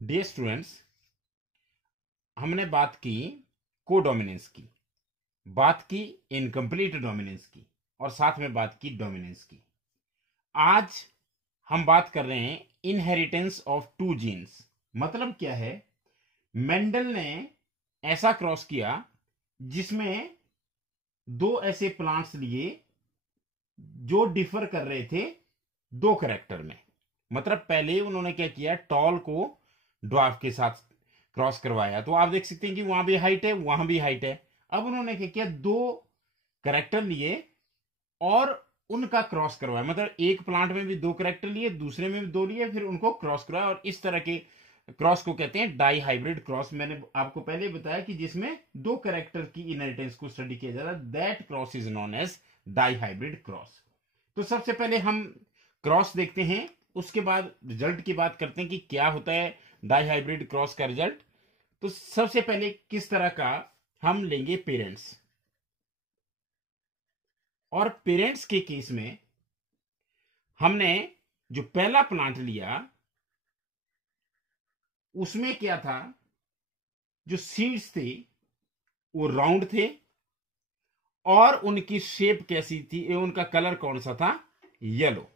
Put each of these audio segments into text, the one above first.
Dear students, हमने बात की कोडोमिनेंस की, बात की इनकम्प्लीट डोमिनेंस की और साथ में बात की डोमिनेंस की। आज हम बात कर रहे हैं इनहेरिटेंस ऑफ टू जीन्स। मतलब क्या है? मेंडल ने ऐसा क्रॉस किया जिसमें दो ऐसे प्लांट्स लिए जो डिफर कर रहे थे दो करेक्टर में। मतलब पहले उन्होंने क्या किया, टॉल को ड्वार्फ के साथ क्रॉस करवाया, तो आप देख सकते हैं कि वहां भी हाइट है, वहां भी हाइट है। अब उन्होंने क्या किया, दो करेक्टर लिए और उनका क्रॉस करवाया। मतलब एक प्लांट में भी दो करेक्टर लिए, दूसरे में भी दो लिए, फिर उनको क्रॉस करवाया। और इस तरह के क्रॉस को कहते हैं डाई हाइब्रिड क्रॉस। मैंने आपको पहले बताया कि जिसमें दो करेक्टर की इनहेरिटेंस को स्टडी किया जाता है, that cross is known as dihybrid cross. तो सबसे पहले हम क्रॉस देखते हैं, उसके बाद रिजल्ट की बात करते हैं कि क्या होता है डाई हाइब्रिड क्रॉस का रिजल्ट। तो सबसे पहले किस तरह का हम लेंगे, पेरेंट्स। और पेरेंट्स के केस में हमने जो पहला प्लांट लिया उसमें क्या था, जो सीड्स थे वो राउंड थे और उनकी शेप कैसी थी, उनका कलर कौन सा था, yellow.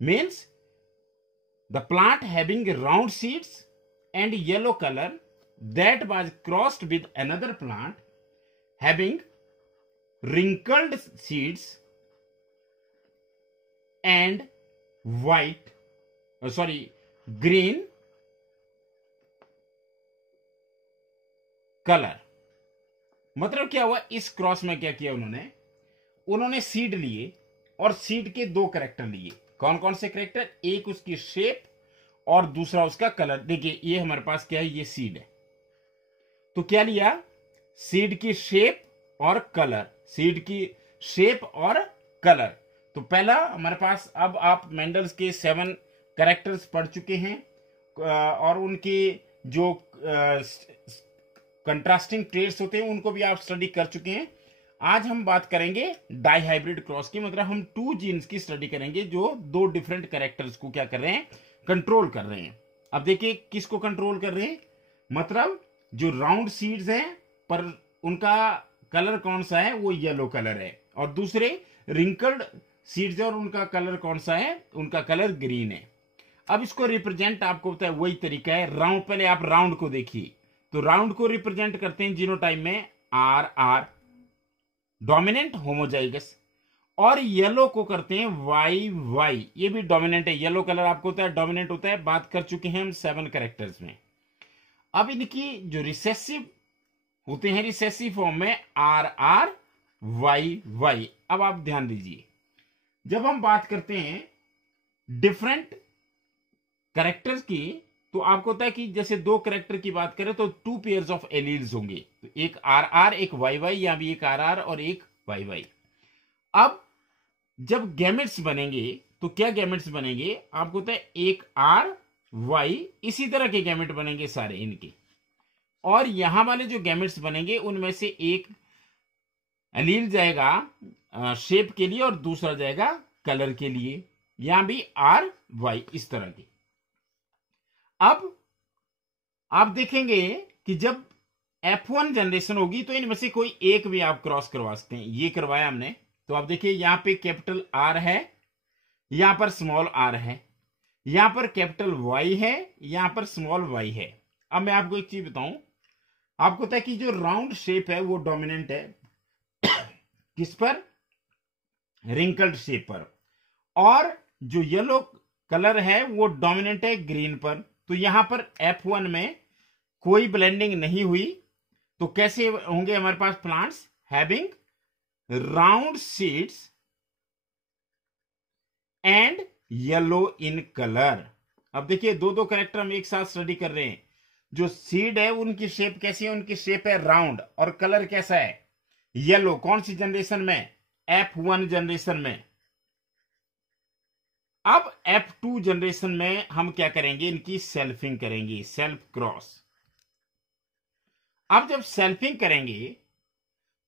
Means the plant having round seeds and yellow colour that was crossed with another plant having wrinkled seeds and white green colour. मतलब क्या हुआ, इस क्रॉस में क्या किया उन्होंने सीड लिए और सीड के दो करेक्टर लिए। कौन कौन से करेक्टर? एक उसकी शेप और दूसरा उसका कलर। देखिए ये हमारे पास क्या है, ये सीड है, तो क्या लिया, सीड की शेप और कलर, सीड की शेप और कलर। तो पहला हमारे पास, अब आप मेंडल्स के 7 कैरेक्टर्स पढ़ चुके हैं और उनके जो कंट्रास्टिंग ट्रेट्स होते हैं उनको भी आप स्टडी कर चुके हैं। आज हम बात करेंगे डाई हाइब्रिड क्रॉस की। मतलब हम टू जीन्स की स्टडी करेंगे जो दो डिफरेंट कैरेक्टर्स को क्या कर रहे हैं, कंट्रोल कर रहे हैं। अब देखिए किसको कंट्रोल कर रहे हैं, मतलब जो राउंड सीड्स हैं पर उनका कलर कौन सा है, वो येलो कलर है, और दूसरे रिंकल्ड सीड्स है और उनका कलर कौन सा है, उनका कलर ग्रीन है। अब इसको रिप्रेजेंट आपको पता है वही तरीका है, राउंड। पहले आप राउंड को देखिए, तो राउंड को रिप्रेजेंट करते हैं जीनोटाइप में आर आर, डोमिनेंट होमोजाइगस, और येलो को करते हैं वाई वाई, ये भी डोमिनेंट है। येलो कलर आपको होता है डोमिनेंट होता है, बात कर चुके हैं हम 7 कैरेक्टर्स में। अब इनकी जो रिसेसिव होते हैं, रिसेसिव फॉर्म में आर आर वाई वाई। अब आप ध्यान दीजिए, जब हम बात करते हैं डिफरेंट कैरेक्टर्स की, तो आपको होता है कि जैसे दो कैरेक्टर की बात करें तो 2 पेयर्स ऑफ एलील्स होंगे, तो एक आर आर एक वाई वाई, यहां भी एक आर आर और एक वाई वाई। अब जब गैमेट्स बनेंगे तो क्या गैमेट्स बनेंगे, आपको होता है एक आर वाई, इसी तरह के गैमेट बनेंगे सारे इनके। और यहां वाले जो गैमेट्स बनेंगे उनमें से एक एलील जाएगा शेप के लिए और दूसरा जाएगा कलर के लिए, यहां भी आर वाई इस तरह की। अब आप देखेंगे कि जब F1 जनरेशन होगी तो इनमें से कोई एक भी आप क्रॉस करवा सकते हैं। ये करवाया हमने, तो आप देखिए यहां पे कैपिटल आर है, यहां पर स्मॉल आर है, यहां पर कैपिटल वाई है, यहां पर स्मॉल वाई है। अब मैं आपको एक चीज बताऊं, आपको पता है कि जो राउंड शेप है वो डोमिनेंट है किस पर, रिंकल्ड शेप पर, और जो येलो कलर है वो डोमिनेंट है ग्रीन पर। तो यहां पर F1 में कोई ब्लेंडिंग नहीं हुई, तो कैसे होंगे हमारे पास plants, having round seeds and yellow in colour. अब देखिए दो दो कैरेक्टर हम एक साथ स्टडी कर रहे हैं। जो सीड है उनकी शेप कैसी है, उनकी शेप है राउंड, और कलर कैसा है, येलो। कौन सी जनरेशन में, F1 जनरेशन में। अब F2 जनरेशन में हम क्या करेंगे, इनकी सेल्फिंग करेंगे, सेल्फ क्रॉस। अब जब सेल्फिंग करेंगे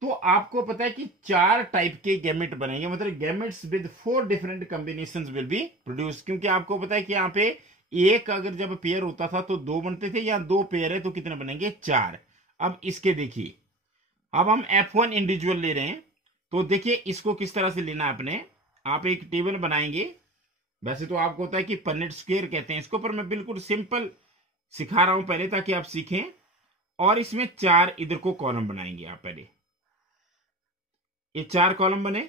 तो आपको पता है कि 4 टाइप के गैमेट बनेंगे, मतलब gametes with 4 different combinations will be produce. क्योंकि आपको पता है कि यहां पे एक अगर जब पेयर होता था तो 2 बनते थे, या 2 पेयर है तो कितने बनेंगे, 4। अब इसके देखिए, अब हम F1 इंडिविजुअल ले रहे हैं, तो देखिए इसको किस तरह से लेना है आपने। आप एक टेबल बनाएंगे, वैसे तो आपको होता है कि पन्नेट स्क्वायर कहते हैं इसको, पर मैं बिल्कुल सिंपल सिखा रहा हूं पहले ताकि आप सीखें। और इसमें 4 इधर को कॉलम बनाएंगे आप पहले, ये 4 कॉलम बने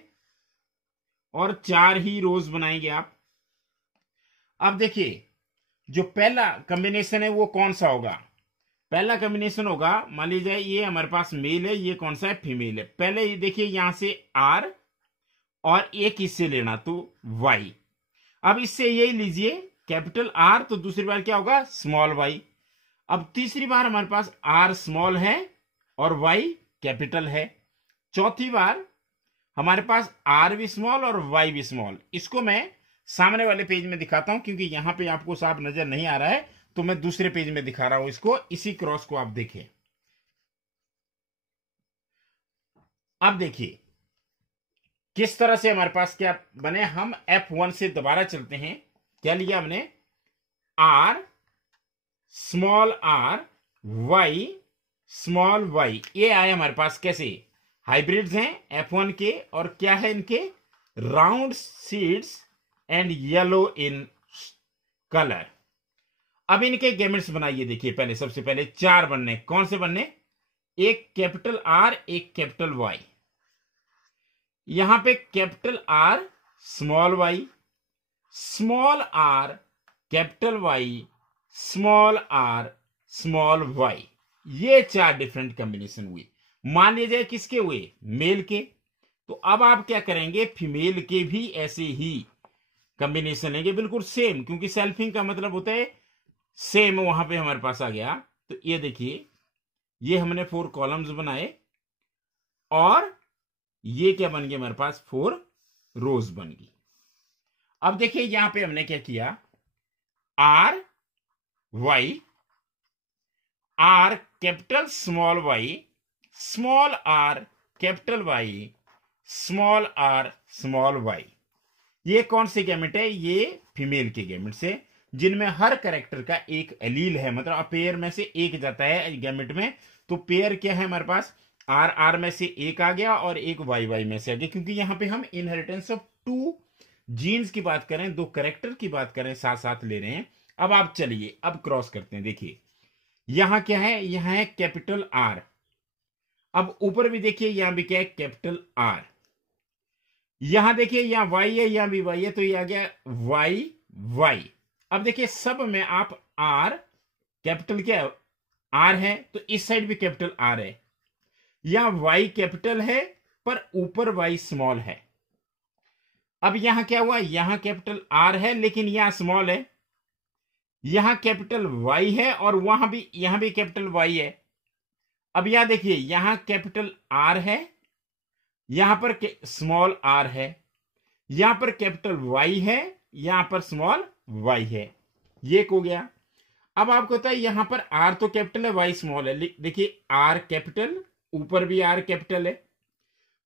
और 4 ही रोज बनाएंगे आप। अब देखिए जो पहला कॉम्बिनेशन है वो कौन सा होगा, पहला कॉम्बिनेशन होगा, मान लीजिए ये हमारे पास मेल है, ये कौन सा है, फीमेल है। पहले ये देखिए यहां से आर और एक इससे लेना तो वाई। अब इससे यही लीजिए कैपिटल आर, तो दूसरी बार क्या होगा, स्मॉल वाई। अब तीसरी बार हमारे पास आर स्मॉल है और वाई कैपिटल है। चौथी बार हमारे पास आर भी स्मॉल और वाई भी स्मॉल। इसको मैं सामने वाले पेज में दिखाता हूं क्योंकि यहां पे आपको साफ नजर नहीं आ रहा है, तो मैं दूसरे पेज में दिखा रहा हूं इसको। इसी क्रॉस को आप देखें। अब देखिए किस तरह से हमारे पास क्या बने। हम F1 से दोबारा चलते हैं। क्या लिया हमने, R small R Y small Y, ये आए हमारे पास कैसे, हाइब्रिड्स हैं F1 के, और क्या है इनके, round seeds and yellow in colour. अब इनके गैमेट्स बनाइए। देखिए पहले सबसे पहले 4 बनने, कौन से बनने, एक कैपिटल आर एक कैपिटल वाई। यहां पे capital R small Y, small R capital Y, small R small Y. ये 4 डिफरेंट कॉम्बिनेशन हुए। मान लीजिए किसके हुए, मेल के। तो अब आप क्या करेंगे, फीमेल के भी ऐसे ही कॉम्बिनेशन लेंगे, बिल्कुल सेम, क्योंकि सेल्फिंग का मतलब होता है सेम। वहां पे हमारे पास आ गया। तो ये देखिए ये हमने 4 कॉलम्स बनाए और ये क्या बन गया हमारे पास, 4 रोज बन गई। अब देखिए यहां पे हमने क्या किया, R Y, R capital small Y, small R capital Y, small R small Y. ये कौन से गैमेट है, ये फीमेल के गैमेट से, जिनमें हर कैरेक्टर का एक एलील है, मतलब पेयर में से एक जाता है गैमेट में। तो पेयर क्या है हमारे पास, आर आर में से एक आ गया और एक वाई वाई में से आ गया, क्योंकि यहां पे हम इनहेरिटेंस ऑफ 2 जीन्स की बात करें, 2 कैरेक्टर की बात करें, साथ साथ ले रहे हैं। अब आप चलिए अब क्रॉस करते हैं। देखिए यहां क्या है, यहां है कैपिटल आर। अब ऊपर भी देखिए यहां भी क्या है, कैपिटल आर। यहां देखिए यहां वाई है, यहां भी वाई है, तो ये आ गया वाई वाई। अब देखिए सब में आप आर कैपिटल क्या है, आर है, तो इस साइड भी कैपिटल आर है। यहां वाई कैपिटल है पर ऊपर वाई स्मॉल है। अब यहां क्या हुआ, यहां कैपिटल आर है लेकिन यहां स्मॉल है। यहां कैपिटल वाई है और यहां भी कैपिटल वाई है। अब यहां देखिए यहां कैपिटल आर है, यहां पर स्मॉल आर है, यहां पर कैपिटल वाई है, यहां पर स्मॉल वाई है। ये हो गया। अब आपको पता है यहां पर आर तो कैपिटल है, वाई स्मॉल है। देखिए आर कैपिटल, ऊपर भी आर कैपिटल है।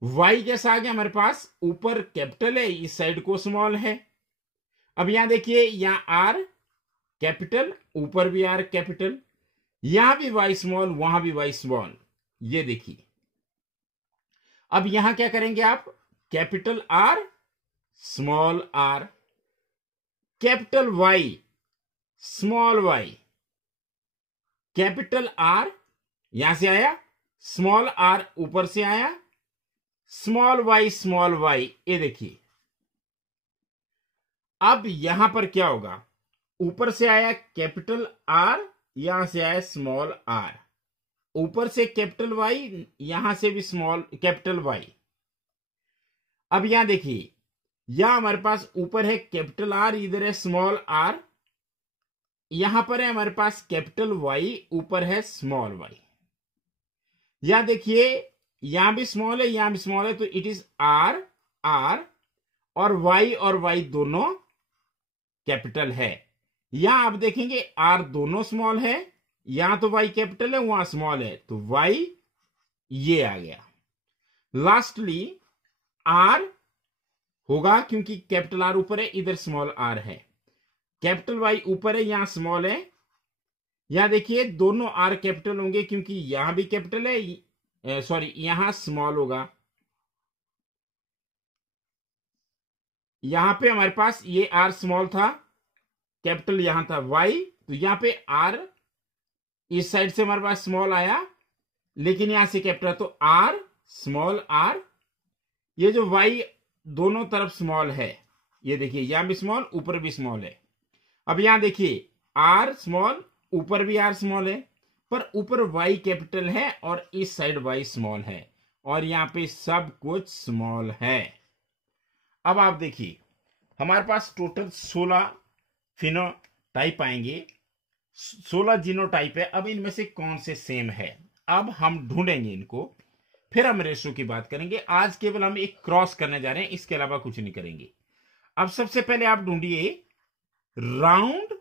वाई कैसा आ गया हमारे पास, ऊपर कैपिटल है, इस साइड को स्मॉल है। अब यहां देखिए यहां आर कैपिटल, ऊपर भी आर कैपिटल, यहां भी वाई स्मॉल, वहां भी वाई स्मॉल। ये देखिए अब यहां क्या करेंगे आप, capital R small R, capital Y small Y, capital R यहां से आया, स्मॉल आर ऊपर से आया, स्मॉल वाई। ये देखिए अब यहां पर क्या होगा, ऊपर से आया कैपिटल आर, यहां से आया स्मॉल आर, ऊपर से कैपिटल वाई, यहां से भी स्मॉल कैपिटल वाई। अब यहां देखिए यहां हमारे पास ऊपर है कैपिटल आर, इधर है स्मॉल आर, यहां पर है हमारे पास कैपिटल वाई, ऊपर है स्मॉल वाई। यहां देखिए यहां भी स्मॉल है, यहां भी स्मॉल है, तो इट इज आर आर, और वाई दोनों कैपिटल है। यहां आप देखेंगे आर दोनों स्मॉल है, यहां तो वाई कैपिटल है, वहां स्मॉल है, तो वाई ये आ गया। लास्टली आर होगा क्योंकि कैपिटल आर ऊपर है, इधर स्मॉल आर है। कैपिटल वाई ऊपर है, यहां स्मॉल है। यहां देखिए दोनों आर कैपिटल होंगे क्योंकि यहां भी कैपिटल है, सॉरी यहां स्मॉल होगा। यहां पे हमारे पास ये आर स्मॉल था, कैपिटल यहां था वाई, तो यहां पे आर इस साइड से हमारे पास स्मॉल आया, लेकिन यहां से कैपिटल, तो आर स्मॉल आर, ये जो वाई दोनों तरफ स्मॉल है, ये देखिए यहां भी स्मॉल ऊपर भी स्मॉल है। अब यहां देखिए आर स्मॉल ऊपर भी आर स्मॉल है, पर ऊपर वाई कैपिटल है और इस साइड वाई स्मॉल है, और यहां पे सब कुछ स्मॉल है। अब आप देखिए हमारे पास टोटल 16 फिनोटाइप आएंगे, 16 जीनोटाइप है। अब इनमें से कौन से सेम है, अब हम ढूंढेंगे इनको, फिर हम रेशो की बात करेंगे। आज केवल हम एक क्रॉस करने जा रहे हैं, इसके अलावा कुछ नहीं करेंगे। अब सबसे पहले आप ढूंढिए राउंड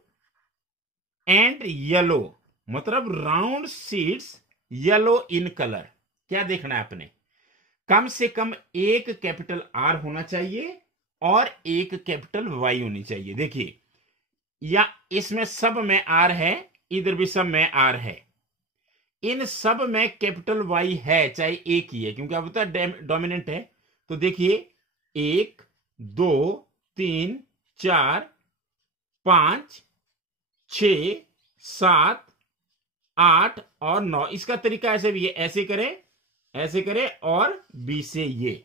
एंड येलो, मतलब round seeds yellow in colour. क्या देखना है आपने, कम से कम एक कैपिटल आर होना चाहिए और एक कैपिटल वाई होनी चाहिए। देखिए या इसमें सब में आर है, इधर भी सब में आर है, इन सब में कैपिटल वाई है, चाहे एक ही है, क्योंकि अब होता है डोमिनेंट है। तो देखिए 1 2 3 4 5 6 7 8 और 9। इसका तरीका ऐसे भी है, ऐसे करें और बी से ये।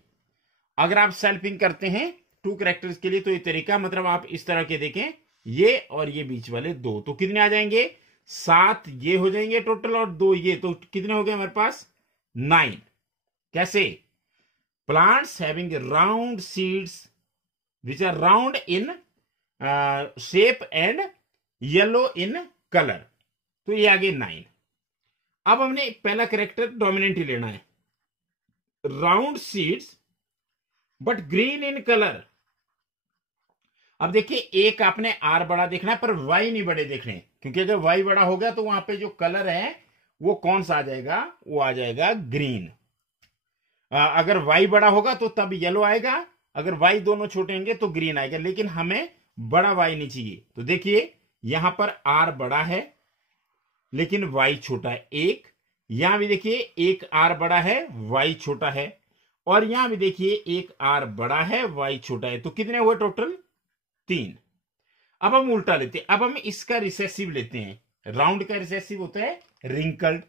अगर आप सेल्फिंग करते हैं 2 कैरेक्टर्स के लिए तो ये तरीका, मतलब आप इस तरह के देखें, ये और ये बीच वाले 2, तो कितने आ जाएंगे 7 ये हो जाएंगे टोटल और 2 ये, तो कितने हो गए हमारे पास 9। कैसे, plants having round seeds which are round in shape and yellow in colour, तो ये आगे 9। अब हमने पहला कैरेक्टर डोमिनेंट ही लेना है, round seeds but green in colour. अब देखिए एक आपने आर बड़ा देखना है पर वाई नहीं बड़े देखने, क्योंकि अगर वाई बड़ा हो गया तो वहां पे जो कलर है वो कौन सा आ जाएगा, वो आ जाएगा ग्रीन। अगर वाई बड़ा होगा तो तब येलो आएगा, अगर वाई दोनों छोटे होंगे तो ग्रीन आएगा, लेकिन हमें बड़ा वाई नहीं चाहिए। तो देखिए यहां पर आर बड़ा है लेकिन वाई छोटा है, एक यहां भी देखिए एक आर बड़ा है वाई छोटा है, और यहां भी देखिए एक आर बड़ा है वाई छोटा है, तो कितने हुए टोटल 3। अब हम उल्टा लेते हैं, अब हम इसका रिसेसिव लेते हैं, राउंड का रिसेसिव होता है रिंकल्ड।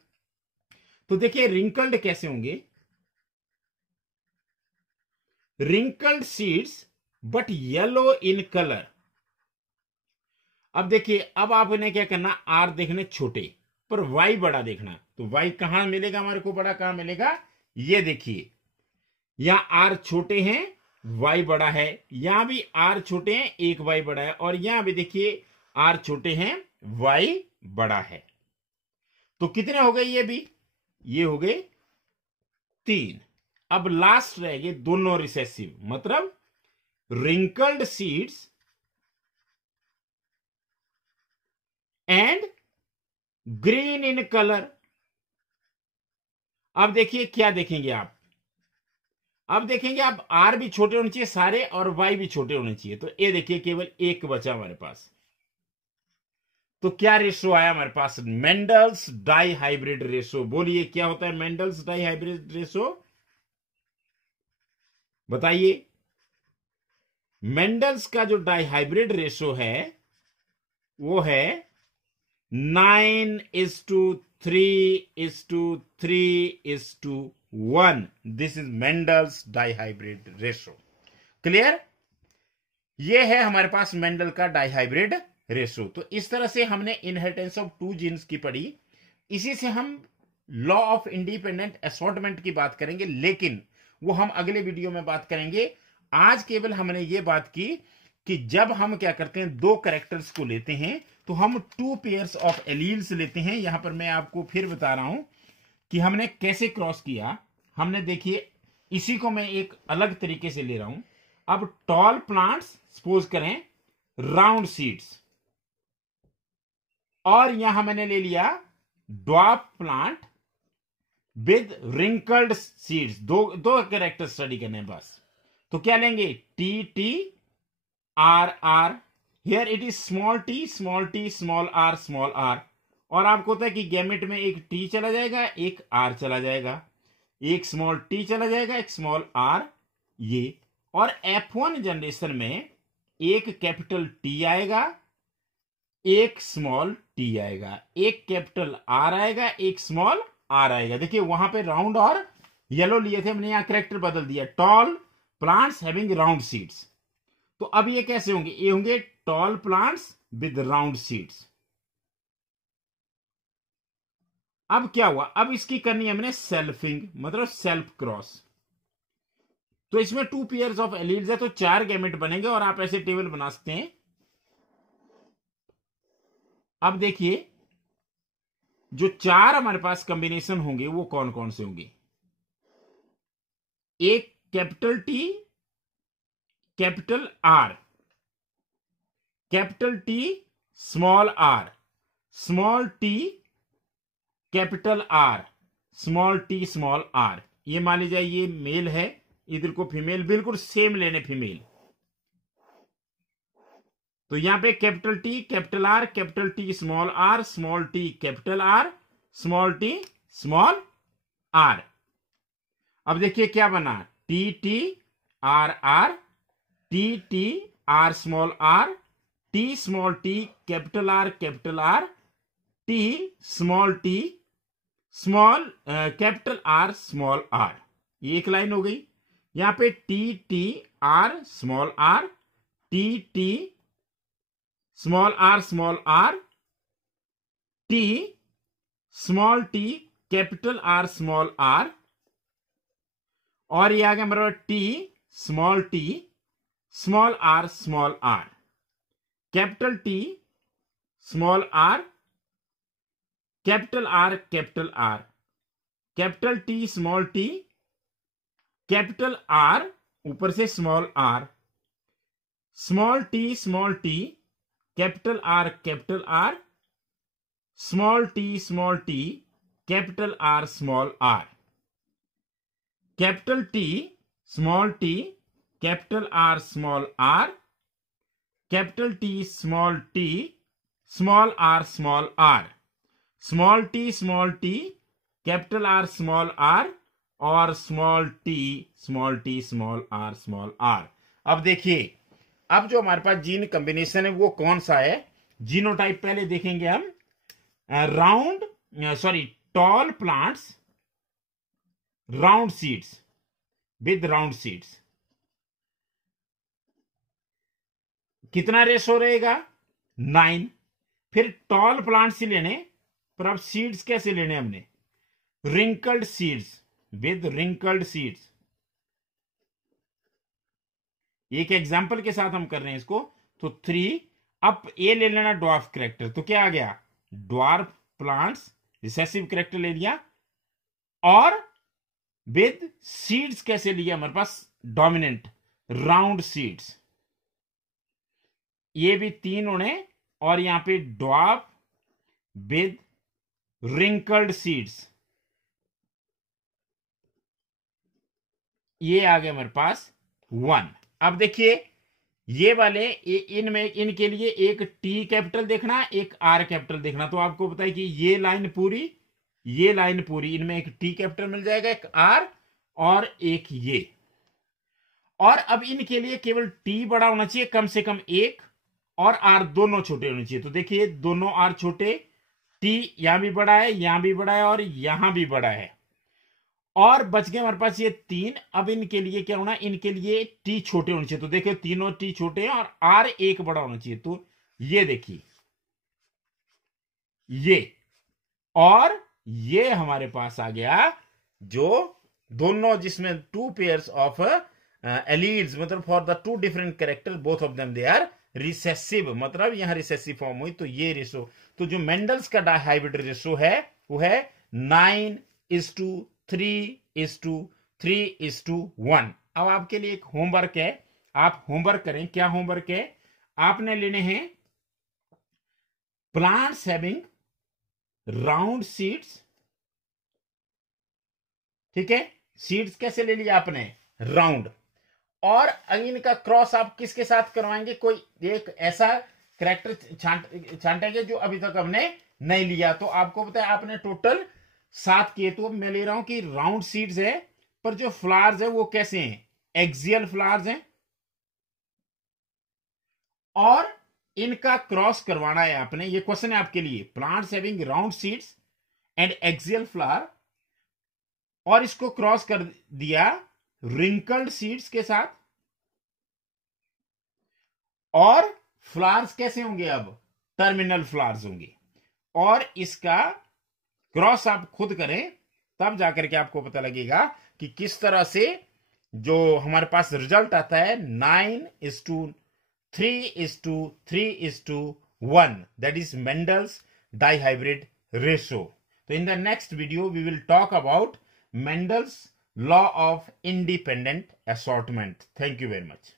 तो देखिए रिंकल्ड कैसे होंगे, wrinkled seeds but yellow in colour. अब देखिए अब आपने क्या करना, आर देखने छोटे पर वाई बड़ा देखना, तो वाई कहां मिलेगा हमारे को बड़ा, कहां मिलेगा, ये देखिए यहां आर छोटे हैं वाई बड़ा है, यहां भी आर छोटे हैं एक वाई बड़ा है, और यहां भी देखिए आर छोटे हैं वाई बड़ा है। तो कितने हो गए, ये भी ये हो गए 3। अब लास्ट रह गए दोनों रिसेसिव, मतलब wrinkled seeds and green in colour. अब देखिए क्या देखेंगे आप, अब देखेंगे आप आर भी छोटे होने चाहिए सारे और वाई भी छोटे होने चाहिए, तो ये देखिए केवल एक बचा हमारे पास। तो क्या रेशो आया हमारे पास, मेंडल्स डाई हाइब्रिड रेशो। बोलिए क्या होता है मेंडल्स डाई हाइब्रिड रेशो, बताइए। मेंडल्स का जो डाई हाइब्रिड रेशो है वो है 9:3:3:1। This is Mendel's dihybrid ratio. Clear, ये है हमारे पास मेंडल का डाई हाइब्रिड रेशो। तो इस तरह से हमने इनहेरिटेंस ऑफ 2 जीन्स की पढ़ी। इसी से हम लॉ ऑफ इंडिपेंडेंट असॉर्टमेंट की बात करेंगे, लेकिन वो हम अगले वीडियो में बात करेंगे। आज केवल हमने ये बात की कि जब हम क्या करते हैं 2 कैरेक्टर्स को लेते हैं तो हम 2 पेयर्स ऑफ एलील्स लेते हैं। यहां पर मैं आपको फिर बता रहा हूं कि हमने कैसे क्रॉस किया। हमने देखिए इसी को मैं एक अलग तरीके से ले रहा हूं। अब टॉल प्लांट्स सपोज करें राउंड सीड्स, और यहां मैंने ले लिया dwarf plant with wrinkled seeds. दो कैरेक्टर स्टडी करने हैं बस। तो क्या लेंगे, T T R R, here it is small T small T small R small R. और आपको होता है कि गैमेट में एक टी चला जाएगा, एक आर चला जाएगा, एक स्मॉल टी चला जाएगा, एक स्मॉल आर, ये। और F1 जनरेशन में एक कैपिटल टी आएगा, एक स्मॉल टी आएगा, एक कैपिटल आर आएगा, एक स्मॉल आर आएगा। देखिए वहां पे राउंड और येलो लिए थे, हमने यहां करेक्टर बदल दिया, tall plants having round seeds. तो अब ये कैसे होंगे? ये होंगे tall plants with round seeds. अब क्या हुआ? अब इसकी करनी है हमने सेल्फिंग, मतलब सेल्फ क्रॉस। तो इसमें 2 पेयर्स ऑफ एलीड्स है, तो 4 गैमेट बनेंगे और आप ऐसे टेबल बना सकते हैं। अब देखिए जो 4 हमारे पास कॉम्बिनेशन होंगे वो कौन कौन से होंगे? एक capital T, capital R, capital T, small R, small T, capital R, small T, small R. ये मान लीजिए ये मेल है, इधर को फीमेल, बिल्कुल सेम लेने फीमेल। तो यहां पे capital T, capital R, capital T, small R, small T, capital R, small T, small R. अब देखिए क्या बना, T T R R, T T R small R, T small T, capital R, T small T, small capital R, small R. ये एक line हो गई। यहां पे T T R small R, T small R, T small T, capital R, small R. और ये आ गया मेरा T small R, small R, capital T, small R, capital R, capital T, small T, capital R, ऊपर से small R, small T, capital R, small T, capital R, small R, capital T, small T, capital R, small R, capital T, small R, small R, small T, capital R, small R, और small T, small R, small R. अब देखिए अब जो हमारे पास gene combination है वो कौन सा है? जीनोटाइप पहले देखेंगे हम। Tall plants round seeds with round seeds. कितना रेशो रहेगा? 9। फिर टॉल प्लांट्स ही लेने, पर अब सीड्स कैसे लेने हमने? Wrinkled seeds with wrinkled seeds. एक एग्जाम्पल के साथ हम कर रहे हैं इसको। तो 3। अब ये ले लेना ड्वार्फ कैरेक्टर, तो क्या आ गया? ड्वार्फ प्लांट्स रिसेसिव कैरेक्टर ले लिया, और विद सीड्स कैसे लिया हमारे पास? Dominant round seeds. ये भी 3 उड़े, और यहां पे ड्वार्फ विद रिंकल्ड सीड्स, ये आ गया हमारे पास 1। अब देखिए ये वाले इनमें, इनके लिए एक टी कैपिटल देखना, एक आर कैपिटल देखना। तो आपको पता है कि ये लाइन पूरी, ये लाइन पूरी, इनमें एक टी कैपिटल मिल जाएगा, एक आर और एक ये। और अब इनके लिए केवल टी बड़ा होना चाहिए, कम से कम 1, और आर दोनों छोटे होने चाहिए। तो देखिए दोनों आर छोटे, टी यहां भी बड़ा है, यहां भी बड़ा है, और यहां भी बड़ा है, और बच गए हमारे पास ये 3। अब इनके लिए क्या होना? इनके लिए टी छोटे होने चाहिए। तो देखिए तीनों टी छोटे हैं, और आर 1 बड़ा होना चाहिए। तो ये देखिए ये, और ये हमारे पास आ गया जो दोनों, जिसमें 2 पेयर्स ऑफ एलीड्स, मतलब for the 2 different character, both of them they are recessive, मतलब यहां रिसेसिव फॉर्म हुई। तो ये रेशो, तो जो मेंडल्स का डायहाइब्रिड रेशो है वो है 9:3:3:1। अब आपके लिए एक होमवर्क है, आप होमवर्क करें। क्या होमवर्क है? आपने लेने हैं प्लांट्स हैविंग राउंड सीड्स। ठीक है, सीड्स कैसे ले लिया आपने? राउंड। और इनका क्रॉस आप किसके साथ करवाएंगे, कोई एक ऐसा करेक्टर छांटेंगे जो अभी तक हमने नहीं लिया। तो आपको पता है आपने टोटल 7 किए, तो मैं ले रहा हूं कि राउंड सीड्स है, पर जो फ्लावर्स है वो कैसे हैं, एक्सियल फ्लावर्स हैं, और इनका क्रॉस करवाना है आपने। ये क्वेश्चन है आपके लिए, plants having round seeds and axial flower, और इसको क्रॉस कर दिया रिंकल्ड सीड्स के साथ, और फ्लावर्स कैसे होंगे, अब टर्मिनल फ्लावर्स होंगे, और इसका क्रॉस आप खुद करें, तब जाकर के आपको पता लगेगा कि किस तरह से जो हमारे पास रिजल्ट आता है 9:3:3:1, that is Mendel's dihybrid ratio. तो in the next video we will talk about Mendel's law of independent assortment. Thank you very much.